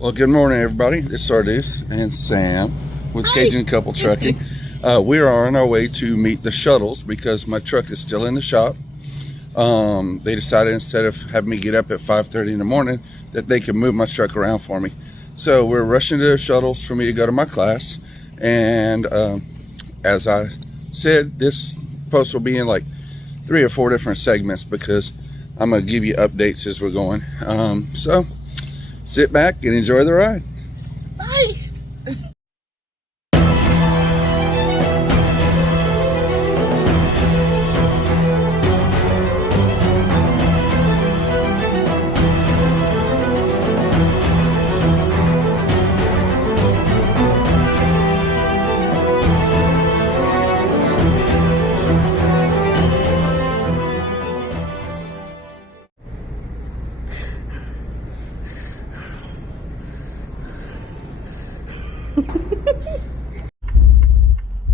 Well, good morning, everybody. This is Sardus and Sam with Cajun Couple Trucking. We are on our way to meet the shuttles because my truck is still in the shop. They decided instead of having me get up at 5:30 in the morning that they could move my truck around for me. So we're rushing to the shuttles for me to go to my class. And as I said, this post will be in like 3 or 4 different segments because I'm going to give you updates as we're going. So sit back and enjoy the ride. Bye.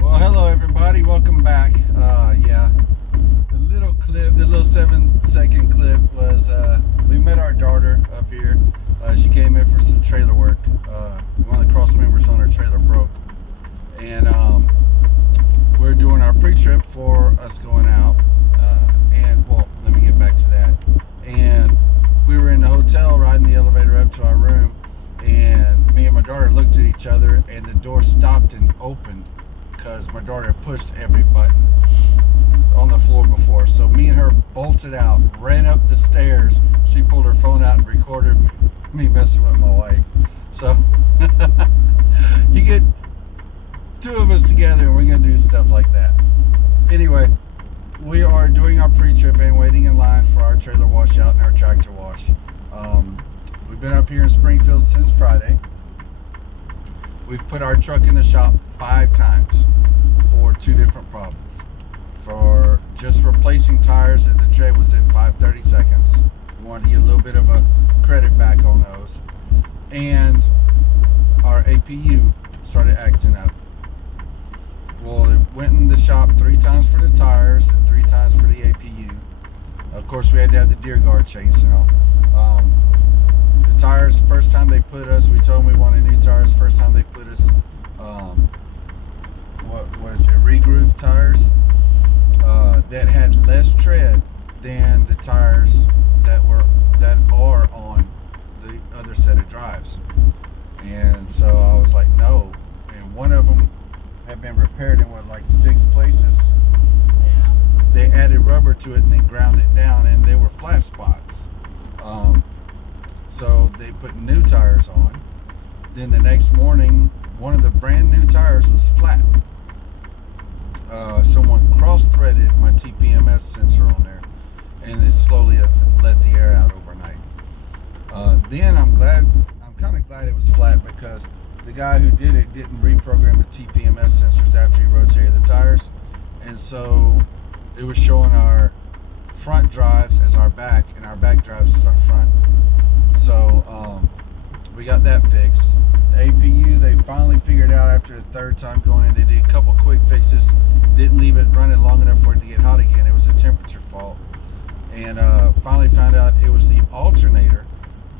Well, hello everybody, welcome back. Yeah, the little clip, the little 7-second clip was we met our daughter up here. She came in for some trailer work. One of the cross members on her trailer broke, and we're doing our pre-trip for us going out. And well, let me get back to that. And we were in the hotel riding the elevator up to our room, and me and my daughter looked at each other, and the door stopped and opened because my daughter pushed every button on the floor before. So me and her bolted out, ran up the stairs. She pulled her phone out and recorded me messing with my wife. So you get 2 of us together and we're gonna do stuff like that. Anyway, we are doing our pre-trip and waiting in line for our trailer washout and our tractor wash. We've been up here in Springfield since Friday. We've put our truck in the shop 5 times for 2 different problems. For just replacing tires, the tread was at 5:30 seconds. We wanted to get a little bit of a credit back on those. And our APU started acting up. Well, it went in the shop 3 times for the tires and 3 times for the APU. Of course, we had to have the deer guard changed and all. The tires, first time they put us, we told them we wanted new tires. First time they put us, what is it, regroove tires that had less tread than the tires that are on the other set of drives. And so I was like, no. And one of them had been repaired in like 6 places. Yeah. They added rubber to it and then ground it down, and they were flat spots. So they put new tires on. Then the next morning, one of the brand new tires was flat. Someone cross-threaded my TPMS sensor on there, and it slowly let the air out overnight. Then I'm kind of glad it was flat because the guy who did it didn't reprogram the TPMS sensors after he rotated the tires, and so it was showing our front drives as our back and our back drives as our front. So we got that fixed. The APU, they finally figured out after the 3rd time going in. They did a couple quick fixes, didn't leave it running long enough for it to get hot again. It was a temperature fault, and finally found out it was the alternator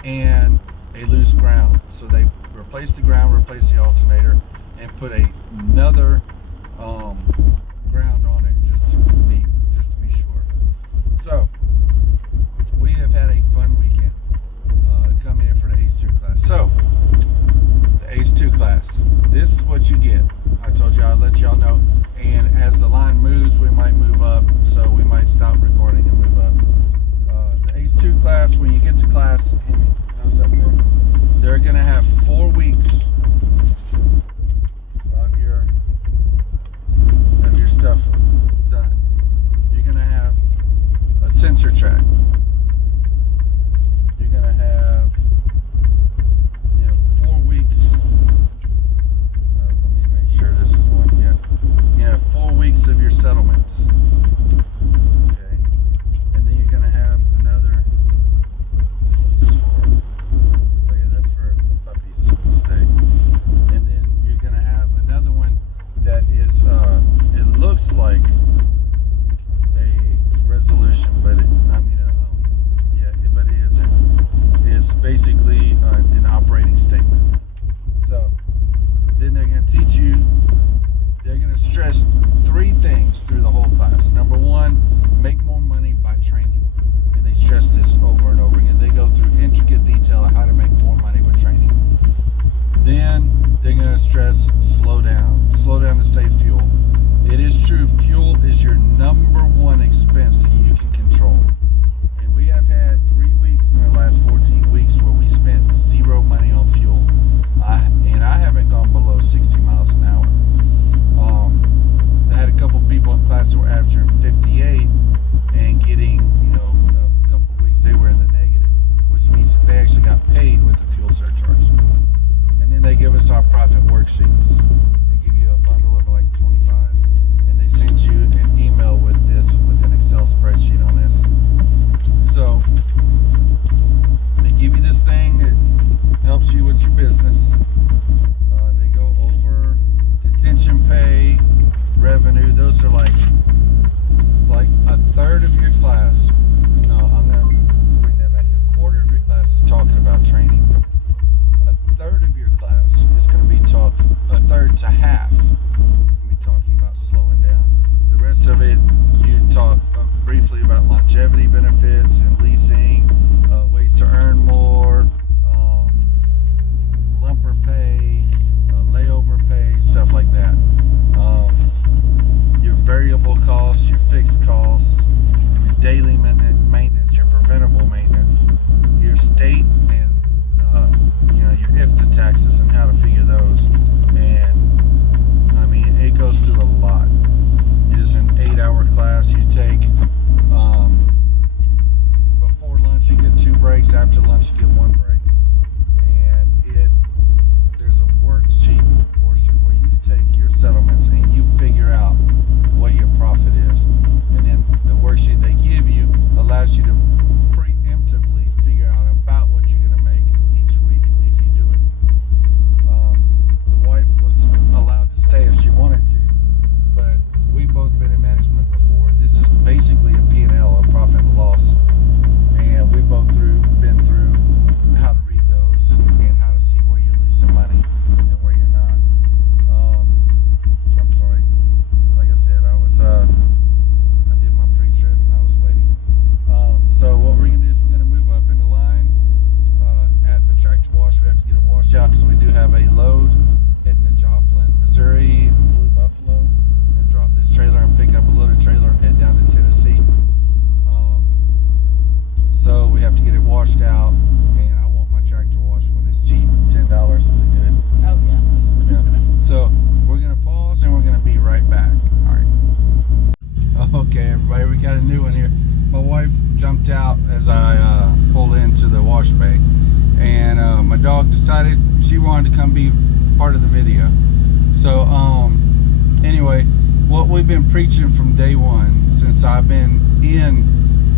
and a loose ground. So they replaced the ground, replaced the alternator, and put another ground on it just to be sure. So we have had a fun weekend coming in for the ACE 2 class. So the ACE 2 class, this is what you get. I told you I'd let y'all know, and as the line moves, we might move up, so we might stop recording and move up. The ACE 2 class, when you get to class, those up there, they're gonna have 4 weeks of your stuff done. You're gonna have a sensor track. You're gonna have 4 weeks. Let me make sure this is one yet. You have 4 weeks of your settlements. Okay, and then you're gonna have another. What's this for? an operating statement. So then they're going to teach you, they're going to stress 3 things through the whole class. Number 1, make more money by training. And they stress this over and over again. They go through intricate detail of how to make more money with training. Then they're going to stress slow down to save fuel. It is true, fuel is your number 1 expense that you can control. And we have had 3 weeks in the last 14 weeks where we spent 0 money on fuel. And I haven't gone below 60 miles an hour. I had a couple people in class that were averaging 58 and getting, a couple weeks they were in the negative, which means they actually got paid with the fuel surcharge. And then they give us our profit worksheets. They give you a bundle of like 25, and they send you an email with an Excel spreadsheet on this. So they give you this thing that helps you with your business. They go over detention pay, revenue. Those are like a third of your class. No, I'm going to bring that back. A quarter of your class is talking about training. A third of your class is going to be a third to half is going to be talking about slowing down. The rest of it, you talk briefly about longevity benefits and leasing, ways to earn more, lumper pay, layover pay, stuff like that. Your variable costs, your fixed costs, your daily maintenance, your preventable maintenance, your state and your IFTA taxes and how to figure those. And I mean, it goes through a lot. It is an 8-hour class. You take before lunch you get 2 breaks, after lunch you get 1 break. And there's a worksheet portion where you take your settlements and you figure out what your profit is. And then the worksheet they give you allows you to preemptively figure out about what you're going to make each week if you do it. The wife was allowed to stay if she wanted to, but we've both been in management before. This is basically a P&L, a profit and loss, and we've both been through how to read those and how to see where you're losing money and where you're not. I'm sorry. Like I said, I did my pre-trip and I was waiting. So what we're gonna do is we're gonna move up in the line at the tractor wash. We have to get a washout because we do have a load heading to Joplin, Missouri, Blue Buffalo, and drop this trailer and pick up a loaded trailer and head down to Tennessee. So we have to get it washed out, and I want my tractor washed when it's cheap. $10, is it good? Oh, yeah. Yeah. So we're gonna pause and we're gonna be right back. All right. Okay, everybody, we got a new one here. My wife jumped out as I pulled into the wash bay, and my dog decided she wanted to come be part of the video. So anyway, what we've been preaching from day 1 since I've been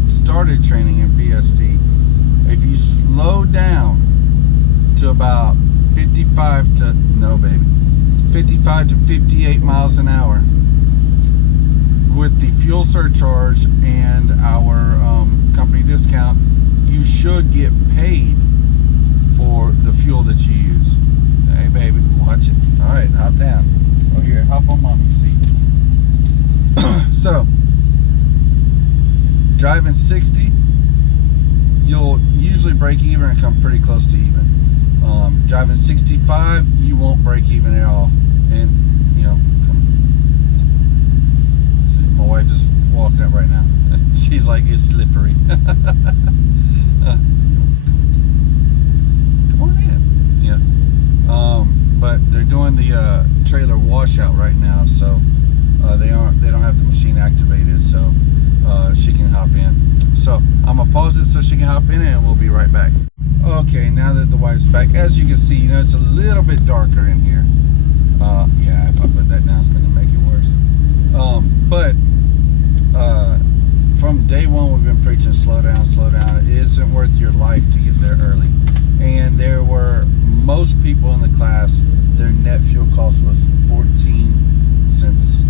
started training in PST, if you slow down to about 55 to 58 miles an hour with the fuel surcharge and our company discount, you should get paid for the fuel that you use. Hey baby, watch it. All right, hop down. Oh, here, hop on mommy's seat. So driving 60, you'll usually break even and come pretty close to even. Driving 65, you won't break even at all. And my wife is walking up right now. She's like, it's slippery. Come on in. Yeah. But they're doing the trailer washout right now, so they don't have the machine activated, so she can hop in. So I'm gonna pause it so she can hop in, and we'll be right back. Okay, now that the wife's back, as you can see, it's a little bit darker in here. Yeah, if I put that down, it's gonna make it worse. But from day 1, we've been preaching slow down, slow down. It isn't worth your life to get there early. And there were most people in the class, their net fuel cost was 14 cents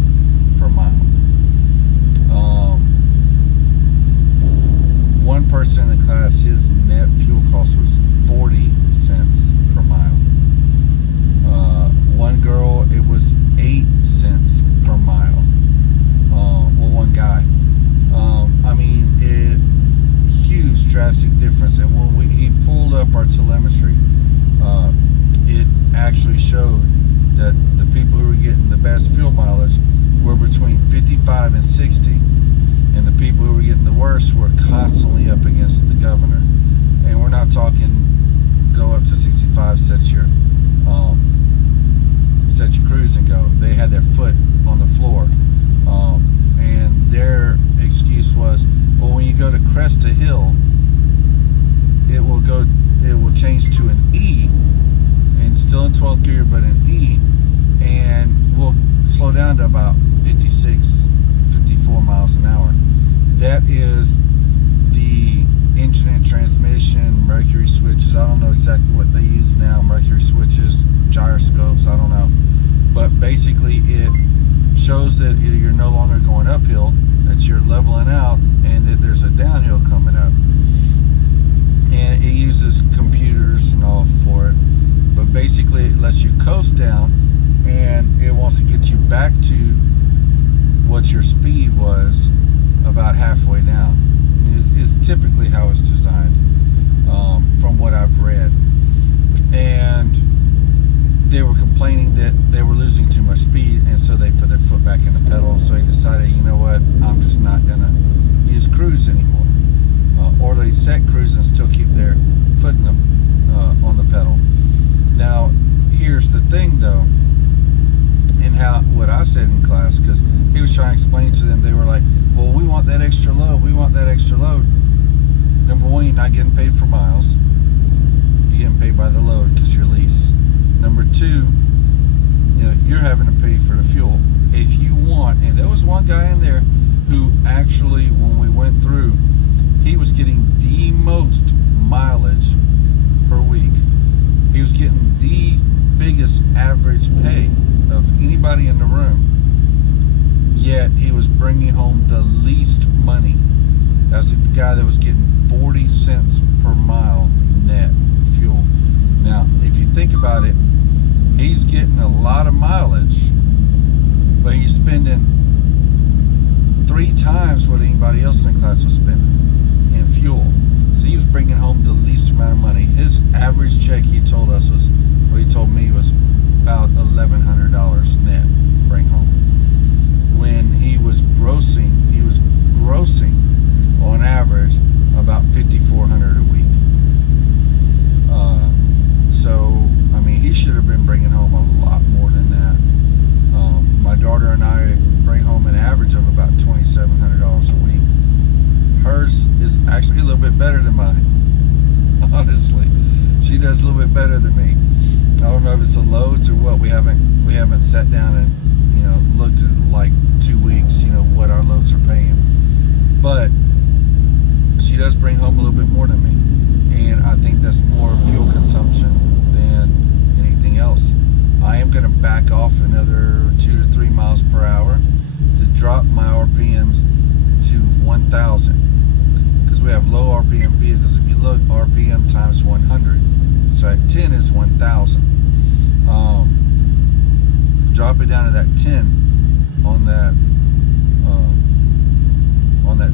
per mile. One person in the class, his net fuel cost was 40 cents per mile. One girl, it was 8 cents per mile. Well, one guy. I mean, huge drastic difference. And when he pulled up our telemetry, it actually showed that the people who were getting the best fuel mileage were between 55 and 60, and the people who were getting the worst were constantly up against the governor. And we're not talking go up to 65, set your cruise and go. They had their foot on the floor, and their excuse was, well, when you go to crest a hill, it will change to an E, and still in 12th gear, but an E, and we'll slow down to about 56, 54 miles an hour. That is the engine and transmission, Mercury switches. I don't know exactly what they use now, Mercury switches, gyroscopes, I don't know. But basically it shows that you're no longer going uphill, that you're leveling out, and that there's a downhill coming up. And it uses computers and all for it. But basically it lets you coast down, and it wants to get you back to what your speed was about halfway down. Is typically how it's designed, from what I've read. And they were complaining that they were losing too much speed, and so they put their foot back in the pedal. So they decided, you know what, I'm just not gonna use cruise anymore, or they set cruise and still keep their foot in the, on the pedal. Now here's the thing though, and what I said in class, because he was trying to explain to them, they were like, well, we want that extra load, we want that extra load. Number one, you're not getting paid for miles, you're getting paid by the load because you're lease. Number two, you're having to pay for the fuel. If you want, and there was one guy in there who actually, when we went through, he was getting the most mileage per week. He was getting the biggest average pay of anybody in the room, yet he was bringing home the least money. That's the guy that was getting 40 cents per mile net fuel. Now, if you think about it, he's getting a lot of mileage, but he's spending 3 times what anybody else in the class was spending in fuel. So he was bringing home the least amount of money. His average check, he told us, was, what he told me was about $1,100 net bring home. When he was grossing on average about $5,400 a week. So I mean, he should have been bringing home a lot more than that. My daughter and I bring home an average of about $2,700 a week. Hers is actually a little bit better than mine. Honestly, she does a little bit better than me. I don't know if it's the loads or what. We haven't sat down and looked at like 2 weeks, what our loads are paying. But she does bring home a little bit more than me, and I think that's more fuel consumption than anything else. I am going to back off another 2 to 3 miles per hour to drop my RPMs to 1,000, because we have low RPM vehicles. If you look, RPM times 100, so at 10 is 1,000. Drop it down to that 10 on that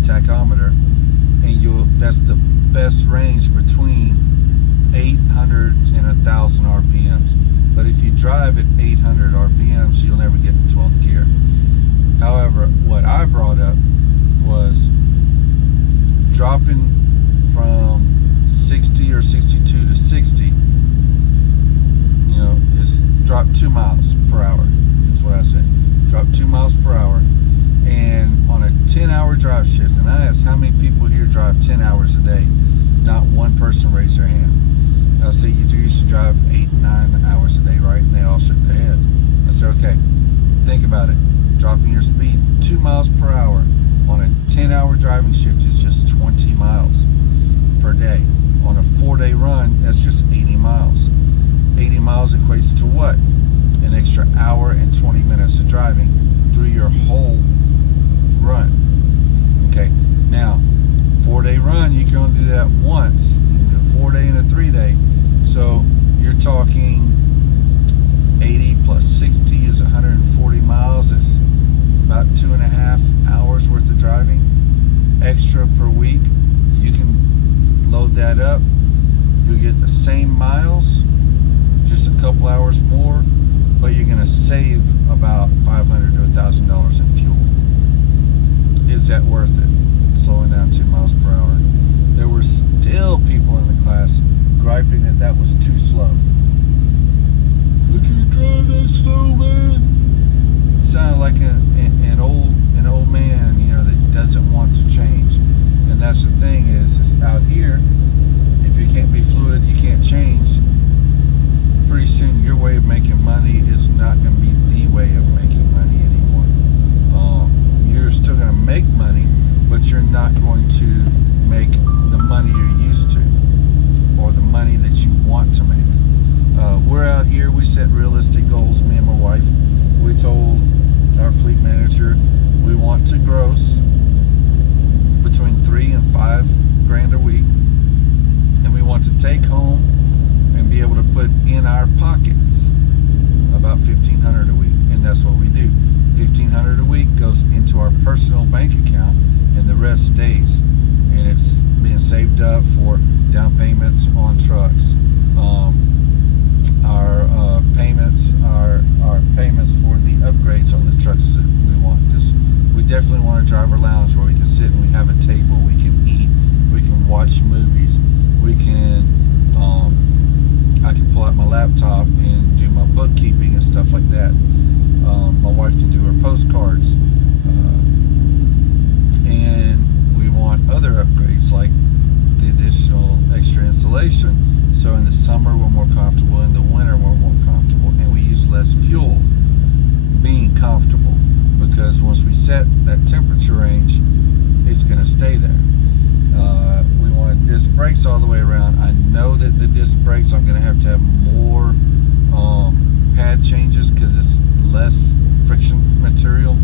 tachometer, and that's the best range between 800 and 1,000 RPMs. But if you drive at 800 RPMs, you'll never get in 12th gear. However, what I brought up was dropping from 60 or 62 to 60, is drop 2 miles per hour. That's what I said. Drop 2 miles per hour. And on a 10-hour drive shift, and I asked how many people here drive 10 hours a day. Not one person raised their hand. I said, you used to drive 8, 9 hours a day, right? And they all shook their heads. I said, okay, think about it. Dropping your speed 2 miles per hour on a 10-hour driving shift is just 20 miles per day. On a 4-day run, that's just 80 miles. 80 miles equates to what? An extra hour and 20 minutes of driving through your whole run. Okay, now 4-day run, you can only do that once. You can do a 4-day and a 3-day. So you're talking 80 plus 60 is 140 miles. It's about 2.5 hours worth of driving extra per week. You can load that up. You'll get the same miles, just a couple hours more, but you're going to save about $500 to $1,000 in fuel. Is that worth it? Slowing down 2 miles per hour. There were still people in the class griping that that was too slow. I can't drive that slow, man. It sounded like an old man, you know, that doesn't want to change. And that's the thing is out here, if you can't be fluid, you can't change. Pretty soon, your way of making money is not going to be the way of making money anymore. You're still going to make money, but you're not going to make the money you're used to, or the money that you want to make. We're out here, we set realistic goals, me and my wife. We told our fleet manager we want to gross between $3,000 and $5,000 a week, and we want to take home and be able to put in our pockets about $1,500 a week, and that's what we do. $1,500 a week goes into our personal bank account, and the rest stays, and it's being saved up for down payments on trucks. Our payments for the upgrades on the trucks that we want. Because we definitely want a driver lounge where we can sit and we have a table, we can eat, we can watch movies, we can I can pull out my laptop and do my bookkeeping and stuff like that. My wife can do her postcards, and we want other upgrades like the additional extra insulation. So in the summer we're more comfortable, in the winter we're more comfortable, and we use less fuel being comfortable, because once we set that temperature range, it's going to stay there. We want disc brakes all the way around. I know that the disc brakes, I'm going to have more pad changes because it's less friction material,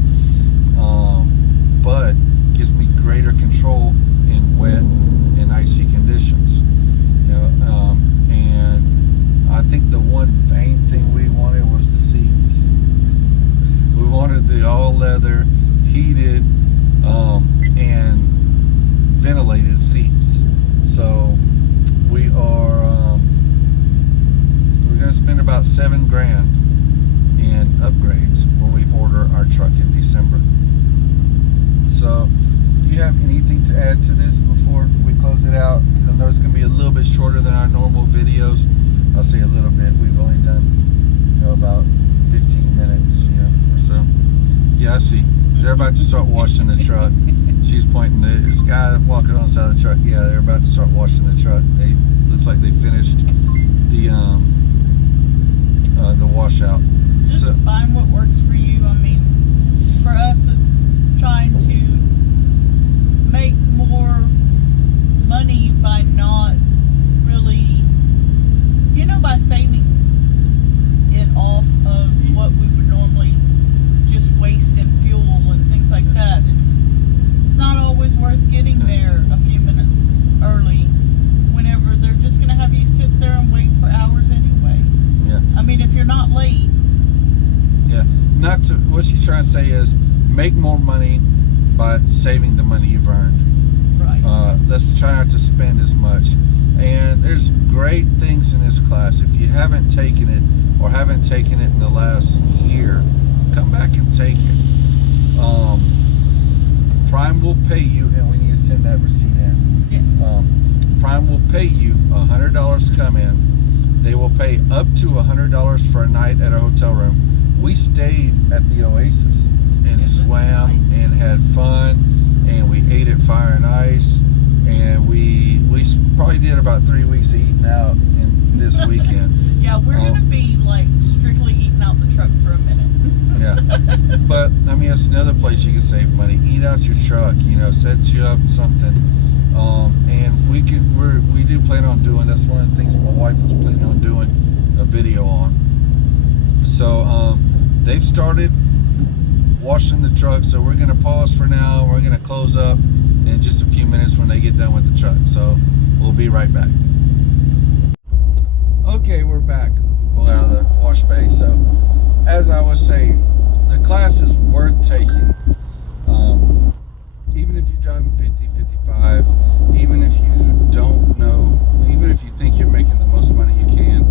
but gives me greater control in wet and icy conditions. You know, and I think the one main thing we wanted was the seats. We wanted the all leather, heated, and ventilated seats. So we're going to spend about $7,000 in upgrades when we order our truck in December. So, do you have anything to add to this before we close it out? I know it's going to be a little bit shorter than our normal videos. I'll say a little bit. We've only done, you know, about 15 minutes, you know, or so. Yeah, I see. They're about to start washing the truck. She's pointing. There's a guy walking on the side of the truck. Yeah, they're about to start washing the truck. Looks like they finished the washout. Just find what works for you. I mean, for us, it's trying to make more money by not really, you know, by saving it off of what we would normally just waste in fuel and things like that. It's not always worth getting there a few minutes early whenever they're just going to have you sit there and wait for hours anyway. Yeah. I mean, if you're not late. Yeah. Not to. What she's trying to say is make more money by saving the money you've earned. Right. Let's try not to spend as much. And there's great things in this class. If you haven't taken it or haven't taken it in the last year, come back and take it. Prime will pay you, and we need to send that receipt in. Yes. Prime will pay you $100 to come in. They will pay up to $100 for a night at a hotel room. We stayed at the Oasis and swam and had fun, and we ate at Fire and Ice, and we probably did about 3 weeks of eating out in this weekend. Yeah, we're gonna be like strictly eating out the truck for a minute. Yeah, but I mean, that's another place you can save money. Eat out your truck, you know, set you up something, and we do plan on doing. That's one of the things my wife was planning on doing a video on. So they've started washing the truck, so we're gonna pause for now. We're gonna close up in just a few minutes when they get done with the truck. So we'll be right back. Okay, we're back. Pull out of the wash bay. So as I was saying, the class is worth taking. Even if you're driving 50, 55, even if you don't know, even if you think you're making the most money you can,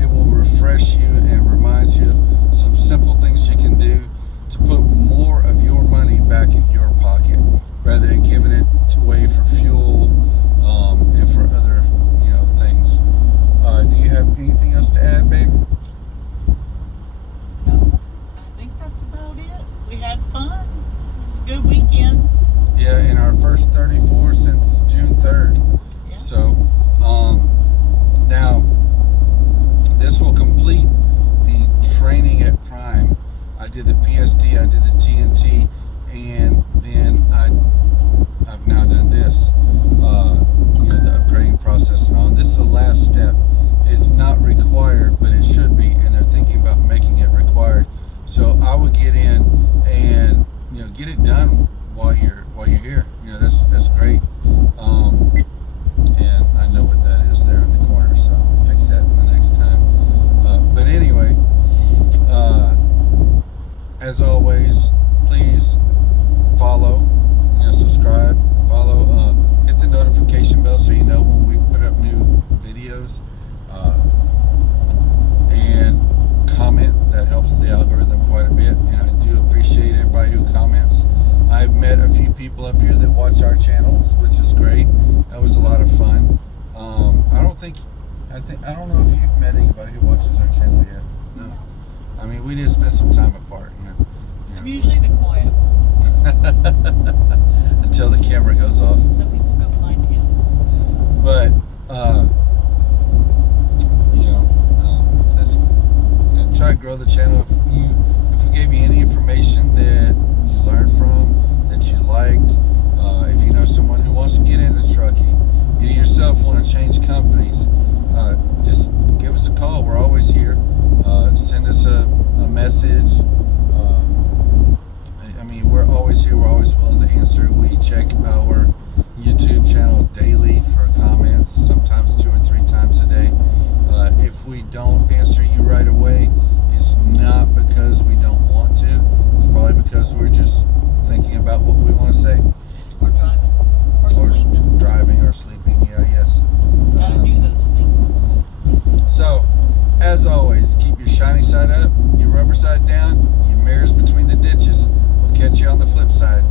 it will refresh you and remind you of some simple things you can do to put more of your money back in your pocket rather than giving it away for fuel and for other, things. Do you have anything else to add, babe? No, I think that's about it. We had fun. It was a good weekend. Yeah, in our first 34 since June 3rd. Yeah. So, now this will complete the training at Prime. I did the PSD, I did the TNT, and then I've now done this, the upgrading process and all. And this is the last step. It's not required, but it should be, and they're thinking about making it required. So I would get in and get it done while you're here. That's great. And I know what that is there in the corner, so I'll fix that the next time. But anyway, as always, please follow, subscribe, follow, hit the notification bell so you know when we put up new videos, and comment. That helps the algorithm quite a bit, and I do appreciate everybody who comments. I've met a few people up here that watch our channels, which is great. That was a lot of fun. I don't know if you've met anybody who watches our channel yet. No. I mean, we did spend some time apart. I'm usually the quiet until the camera goes off. so people go find him. But let's try to grow the channel. If we gave you any information that you learned from, that you liked, if you know someone who wants to get into trucking, you yourself want to change companies, just give us a call. We're always here. Send us a message. We're always here. We're always willing to answer. We check our YouTube channel daily for comments, sometimes 2 or 3 times a day. If we don't answer you right away, it's not because we don't want to. It's probably because we're just thinking about what we want to say. Or driving. Or sleeping. Driving or sleeping, yes. Gotta do those things. So, as always, keep your shiny side up, your rubber side down, your mirrors between the ditches. We'll catch you on the flip side.